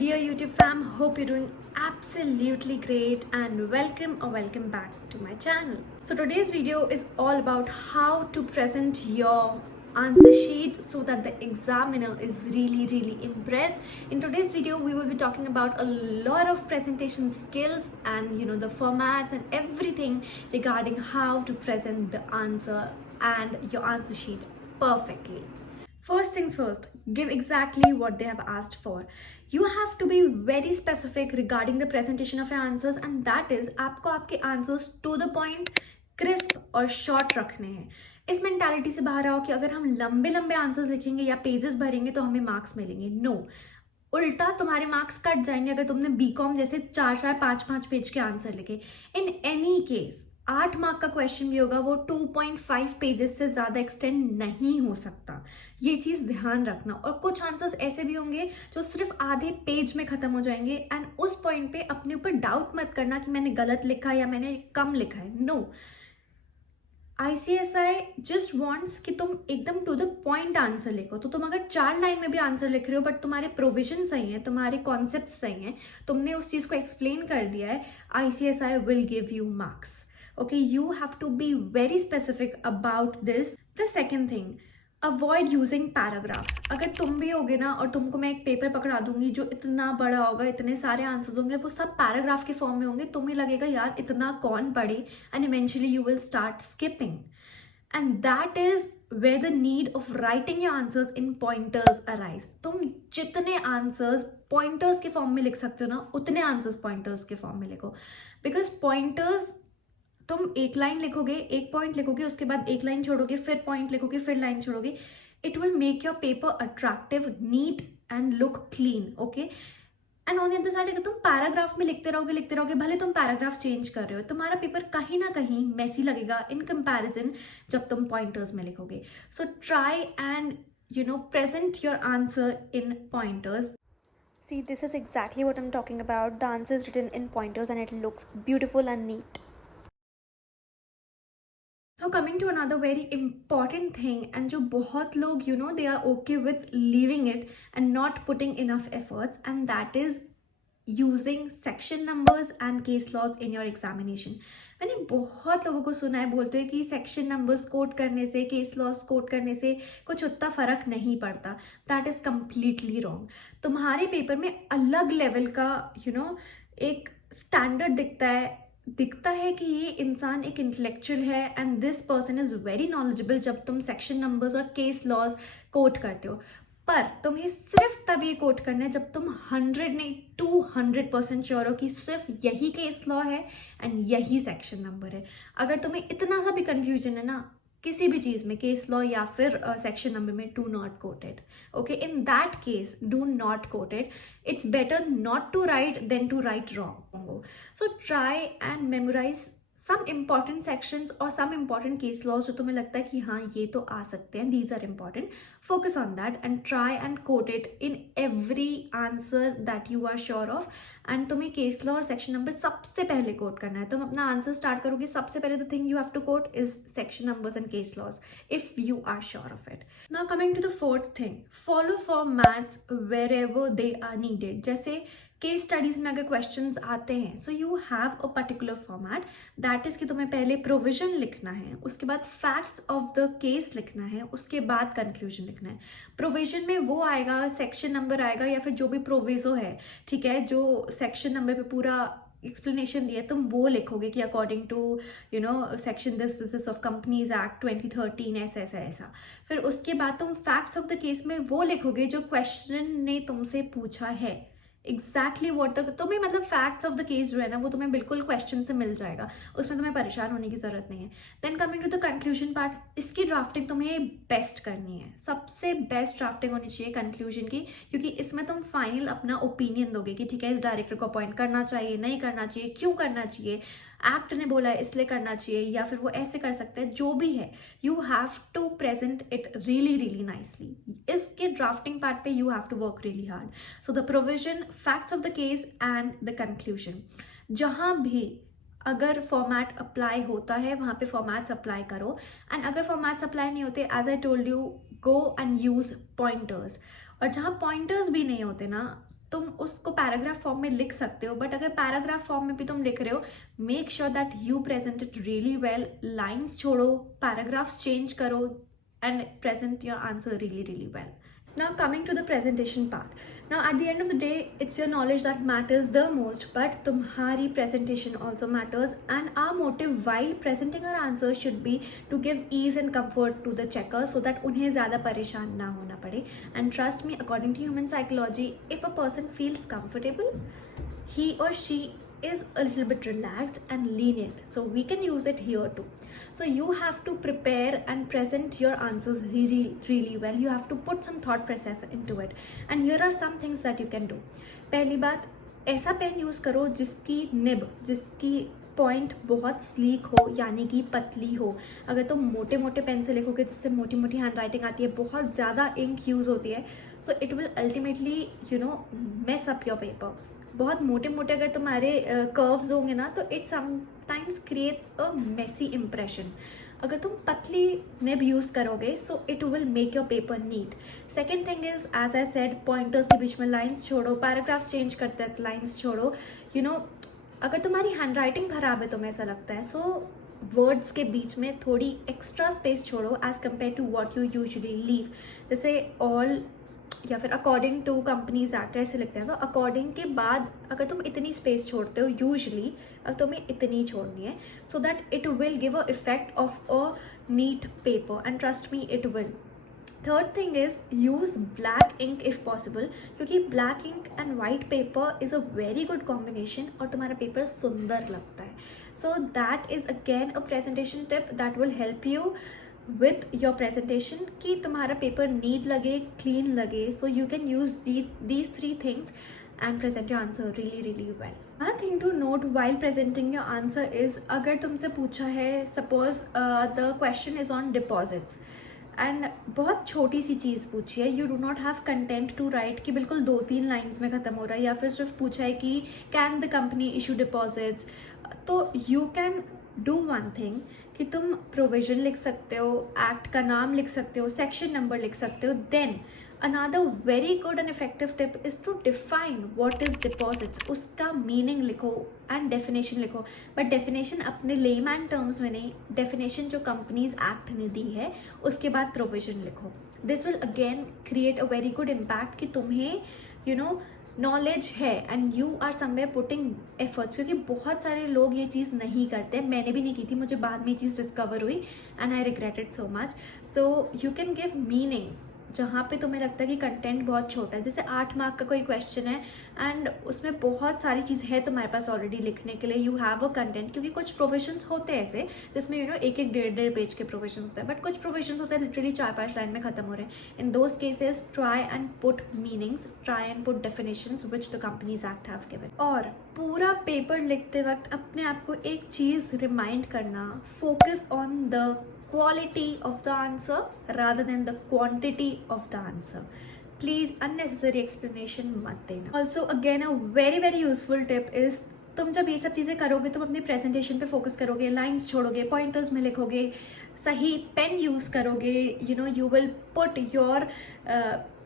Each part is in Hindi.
dear YouTube fam, hope you're doing absolutely great and welcome back to my channel. So today's video is all about how to present your answer sheet so that the examiner is really impressed. In today's video we will be talking about a lot of presentation skills and the formats and everything regarding how to present the answer and your answer sheet perfectly. First things first, give exactly what they have asked for. You have to be very specific regarding the presentation of your answers, and that is आपको आपके answers to the point, crisp और short रखने हैं. इस मेंटालिटी से बाहर आओ कि अगर हम लंबे आंसर्स लिखेंगे या पेजेस भरेंगे तो हमें मार्क्स मिलेंगे. नो, उल्टा तुम्हारे मार्क्स कट जाएंगे अगर तुमने बीकॉम जैसे 4 5 पेज के आंसर लिखे. इन एनी केस 8 मार्क का क्वेश्चन भी होगा, वो 2.5 पेजेस से ज्यादा एक्सटेंड नहीं हो सकता. ये चीज ध्यान रखना. और कुछ आंसर्स ऐसे भी होंगे जो सिर्फ आधे पेज में खत्म हो जाएंगे, एंड उस पॉइंट पे अपने ऊपर डाउट मत करना कि मैंने गलत लिखा या मैंने कम लिखा है. नो, ICSI जस्ट वॉन्ट्स कि तुम एकदम टू द पॉइंट आंसर लिखो. तो तुम अगर 4 लाइन में भी आंसर लिख रहे हो बट तुम्हारे प्रोविजन सही है, तुम्हारे कॉन्सेप्ट सही है, तुमने उस चीज को एक्सप्लेन कर दिया है, ICSI will give you marks. Okay, you have to be very specific about this. The second thing, avoid using paragraphs. अगर तुम भी होगे ना और तुमको मैं एक पेपर पकड़ा दूंगी जो इतना बड़ा होगा, इतने सारे आंसर्स होंगे, वो सब पैराग्राफ के फॉर्म में होंगे, तुम्हें लगेगा यार इतना कौन पढ़े, and eventually you will start skipping. And that is where the need of writing your answers in pointers arise. तुम जितने आंसर्स पॉइंटर्स के फॉर्म में लिख सकते हो ना, उतने आंसर्स पॉइंटर्स के फॉर्म में लिखो. बिकॉज पॉइंटर्स तुम एक लाइन लिखोगे, एक पॉइंट लिखोगे, उसके बाद एक लाइन छोड़ोगे, फिर पॉइंट लिखोगे, फिर लाइन छोड़ोगे. It will make your paper attractive, neat and look clean. Okay, and on the other side अगर तुम पैराग्राफ में लिखते रहोगे, भले तुम पैराग्राफ चेंज कर रहे हो, तुम्हारा पेपर कहीं ना कहीं मैसी लगेगा इन कंपैरिजन जब तुम पॉइंटर्स में लिखोगे. सो try and present your answer in pointers. See, this is exactly what I'm talking about. The answer is written in pointers and it looks beautiful and neat. Now coming to another very important thing, and जो बहुत लोग they are okay with leaving it and not putting enough efforts, and that is using section numbers and case laws in your examination. मैंने बहुत लोगों को सुना है बोलते हैं कि सेक्शन नंबर्स कोट करने से, केस लॉस कोट करने से कुछ उतना फर्क नहीं पड़ता. That is completely wrong. तुम्हारे पेपर में अलग लेवल का एक स्टैंडर्ड दिखता है कि ये इंसान एक इंटेलेक्चुअल है and this person is very knowledgeable जब तुम सेक्शन नंबर्स और केस लॉज कोट करते हो. पर तुम्हें सिर्फ तब ये कोट करना है जब तुम 100 नहीं 200% श्योर हो कि सिर्फ यही केस लॉ है एंड यही सेक्शन नंबर है. अगर तुम्हें इतना सा भी कंफ्यूजन है ना किसी भी चीज में, केस लॉ या फिर सेक्शन नंबर में, do not quote it. Okay, in that case do not quote it. It's better not to write then to write wrong. So try and memorize some important sections or some important case laws जो तुम्हें लगता है कि हाँ ये तो आ सकते हैं, these are important. Focus on that and try and quote it in every answer that you are sure of. And तुम्हें case law और section number सबसे पहले quote करना है. तुम अपना answer start करोगे, सबसे पहले the thing you have to quote is section numbers and case laws if you are sure of it. Now coming to the fourth thing, follow formats wherever they are needed. जैसे केस स्टडीज में अगर क्वेश्चंस आते हैं, so you have a particular format, that is कि तुम्हें पहले प्रोविजन लिखना है, उसके बाद फैक्ट्स ऑफ द केस लिखना है, उसके बाद कंक्लूजन लिखना है. प्रोविजन में वो आएगा, सेक्शन नंबर आएगा या फिर जो भी प्रोविजो है, ठीक है, जो सेक्शन नंबर पे पूरा एक्सप्लेनेशन दिया तुम वो लिखोगे कि according to section this of companies act 2013 ऐसा. फिर उसके बाद तुम फैक्ट्स ऑफ द केस में वो लिखोगे जो क्वेश्चन ने तुमसे पूछा है. एग्जैक्टली वॉट तुम्हें मतलब फैक्ट्स ऑफ द केस जो है ना वो तुम्हें बिल्कुल क्वेश्चन से मिल जाएगा, उसमें तुम्हें परेशान होने की जरूरत नहीं है. Then coming to the conclusion part, इसकी ड्राफ्टिंग तुम्हें बेस्ट करनी है. सबसे बेस्ट ड्राफ्टिंग होनी चाहिए कंक्लूजन की, क्योंकि इसमें तुम फाइनल अपना ओपिनियन दोगे कि ठीक है इस डायरेक्टर को अपॉइंट करना चाहिए, नहीं करना चाहिए, क्यों करना चाहिए, एक्ट ने बोला है इसलिए करना चाहिए, या फिर वो ऐसे कर सकते हैं, जो भी है you have to present it really nicely. इसके ड्राफ्टिंग पार्ट पे you have to work really hard. So the provision, facts of the case and the conclusion. जहां भी अगर फॉर्मेट अप्लाई होता है वहां पे फॉर्मेट्स अप्लाई करो, एंड अगर फॉर्मेट्स अप्लाई नहीं होते, as I told you, go and use pointers. और जहां पॉइंटर्स भी नहीं होते ना, तुम उसको पैराग्राफ फॉर्म में लिख सकते हो, बट अगर पैराग्राफ फॉर्म में भी तुम लिख रहे हो, make sure that you present it really well. Lines छोड़ो, पैराग्राफ्स चेंज करो and present your answer really, really well. Now coming to the presentation part. Now at the end of the day, it's your knowledge that matters the most, but tumhari presentation also matters, and our motive while presenting our answers should be to give ease and comfort to the checker so that unhe zyada pareshan na hona pade. And trust me, according to human psychology, if a person feels comfortable, he or she is a little bit relaxed and lenient, so we can use it here too. So you have to prepare and present your answers really, really well. You have to put some thought process into it, and here are some things that you can do. पहली बात, ऐसा पेन यूज़ करो जिसकी निब, जिसकी पॉइंट बहुत स्लीक हो, यानी कि पतली हो. अगर तुम मोटे मोटे पेन से लिखोगे जिससे मोटी मोटी हैंड राइटिंग आती है, बहुत ज़्यादा इंक यूज़ होती है, so it will ultimately mess up your paper. बहुत मोटे मोटे अगर तुम्हारे कर्व्स होंगे ना, तो it sometimes creates a messy impression. अगर तुम पतली निब यूज़ करोगे, so it will make your paper neat. Second thing is, as I said, pointers के बीच में लाइन्स छोड़ो, पैराग्राफ्स चेंज करते वक्त लाइन्स छोड़ो. अगर तुम्हारी हैंड राइटिंग खराब है, तुम्हें ऐसा लगता है, सो वर्ड्स के बीच में थोड़ी एक्स्ट्रा स्पेस छोड़ो as compare to what you usually leave. जैसे ऑल या फिर अकॉर्डिंग टू कंपनीज एक्ट ऐसे लिखते हैं, तो अकॉर्डिंग के बाद अगर तुम इतनी स्पेस छोड़ते हो यूजली, अब तुम्हें इतनी छोड़नी है, so that it will give a effect of a neat paper, and trust me, it will. Third thing is, use black ink if possible, क्योंकि black ink and white paper is a very good combination और तुम्हारा पेपर सुंदर लगता है. So that is again a presentation tip that will help you with your presentation कि तुम्हारा पेपर नीट लगे, क्लीन लगे. So you can use these three things and present your answer really, really well. Another thing to note while presenting your answer is, अगर तुमसे पूछा है, suppose the question is on deposits and बहुत छोटी सी चीज़ पूछी है, you do not have content to write कि बिल्कुल 2-3 लाइन्स में ख़त्म हो रहा है, या फिर सिर्फ पूछा है कि can the company issue deposits, तो you can do one thing कि तुम प्रोविजन लिख सकते हो, एक्ट का नाम लिख सकते हो, सेक्शन नंबर लिख सकते हो. Then another very good and effective tip is to define what is deposits. उसका मीनिंग लिखो एंड डेफिनेशन लिखो, बट डेफिनेशन अपने लेमैन टर्म्स में नहीं, डेफिनेशन जो कंपनीज एक्ट ने दी है उसके बाद प्रोविजन लिखो. This will again create a very good impact कि तुम्हें नॉलेज है and you are somewhere putting efforts. क्योंकि बहुत सारे लोग ये चीज़ नहीं करते, मैंने भी नहीं की थी, मुझे बाद में ये चीज़ डिस्कवर हुई and I regretted so much. So you can give meanings जहाँ पे तुम्हें लगता है कि कंटेंट बहुत छोटा है. जैसे 8 मार्क का कोई क्वेश्चन है एंड उसमें बहुत सारी चीज़ है तुम्हारे पास ऑलरेडी लिखने के लिए, यू हैव अ कंटेंट. क्योंकि कुछ प्रोविजंस होते हैं ऐसे जिसमें एक 1.5 पेज के प्रोविजन होते हैं, बट कुछ प्रोविजंस होते हैं लिटरली 4-5 लाइन में खत्म हो रहे हैं. In those cases try and put meanings, try and put definitions which the companies act have given. और पूरा पेपर लिखते वक्त अपने आप को एक चीज़ रिमाइंड करना, focus on the quality of the answer rather than the quantity of the answer. Please unnecessary explanation मत देना. Also again a very very useful tip is, तुम जब ये सब चीज़ें करोगे, तुम अपनी प्रेजेंटेशन पे फोकस करोगे, लाइन्स छोड़ोगे, पॉइंटर्स में लिखोगे, सही पेन यूज़ करोगे, you will put your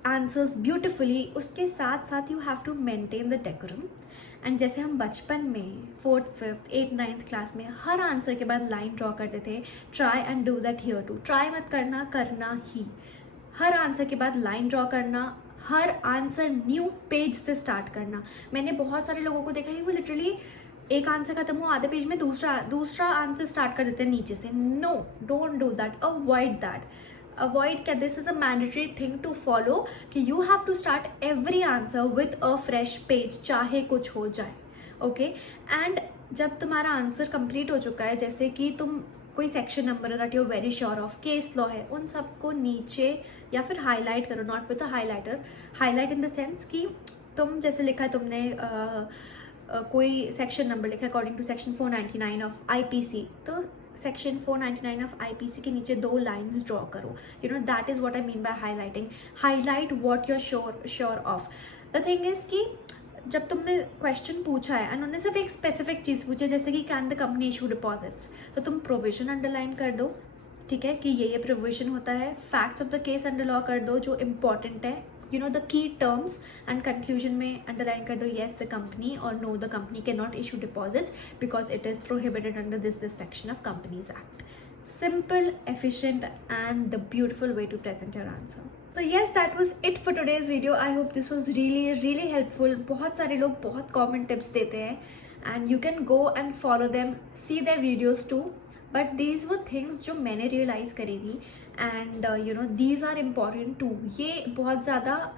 answers beautifully. उसके साथ साथ you have to maintain the decorum. And जैसे हम बचपन में 4th, 5th, 8th, 9th class में हर आंसर के बाद लाइन ड्रॉ करते थे, try and do that here too. Try मत करना, करना ही. हर आंसर के बाद लाइन ड्रॉ करना, हर आंसर न्यू पेज से स्टार्ट करना. मैंने बहुत सारे लोगों को देखा है वो लिटरली एक आंसर खत्म हो, आधे पेज में दूसरा आंसर स्टार्ट कर देते हैं नीचे से. No, don't do that, avoid that. Avoid क्या, this is a mandatory thing to follow कि you have to start every answer with a fresh page, चाहे कुछ हो जाए. ओके. एंड जब तुम्हारा आंसर कंप्लीट हो चुका है, जैसे कि तुम कोई section number that you very sure of, case law है, उन सबको नीचे या फिर हाईलाइट करो, not with a highlighter. Highlight in the sense कि तुम जैसे लिखा है तुमने कोई सेक्शन नंबर लिखा according to section 499 of IPC, तो सेक्शन 499 ऑफ आईपीसी के नीचे 2 लाइन्स ड्रॉ करो. That is what I mean by highlighting. Highlight what you are sure of. The thing is कि जब तुमने क्वेश्चन पूछा है एंड उन्होंने सिर्फ एक स्पेसिफिक चीज़ पूछी है, जैसे कि can the company issue deposits, तो तुम प्रोविजन अंडरलाइन कर दो, ठीक है, कि ये प्रोविजन होता है. Facts of the case under law कर दो जो इम्पॉर्टेंट है, the key terms and conclusion में underline कर दो yes the company or no the company cannot issue deposits because it is prohibited under this section of Companies Act. Simple, efficient, and the beautiful way to present your answer. So yes, that was it for today's video. I hope this was really helpful. बहुत सारे लोग बहुत common tips देते हैं and you can go and follow them, see their videos too. But these were things जो मैंने realize करी थी and these are important too. ये बहुत ज़्यादा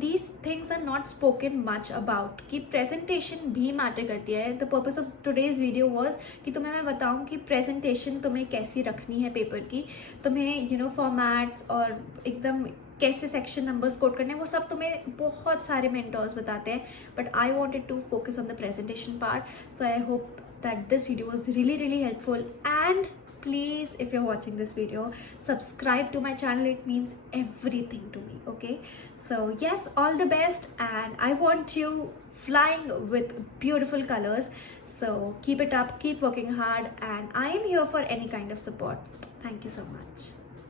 these things are not spoken much about कि presentation भी matter करती है. The purpose of today's video was कि तुम्हें मैं बताऊँ कि presentation तुम्हें कैसी रखनी है पेपर की, तुम्हें formats और एकदम कैसे सेक्शन नंबर्स कोड करने, वो सब तुम्हें बहुत सारे मेंटर्स बताते हैं. But I wanted to focus on the presentation part. So I hope that this video was really helpful, and please, if you're watching this video, subscribe to my channel. It means everything to me. Okay, so yes, all the best, and I want you flying with beautiful colors. So keep it up, keep working hard, and I am here for any kind of support. Thank you so much.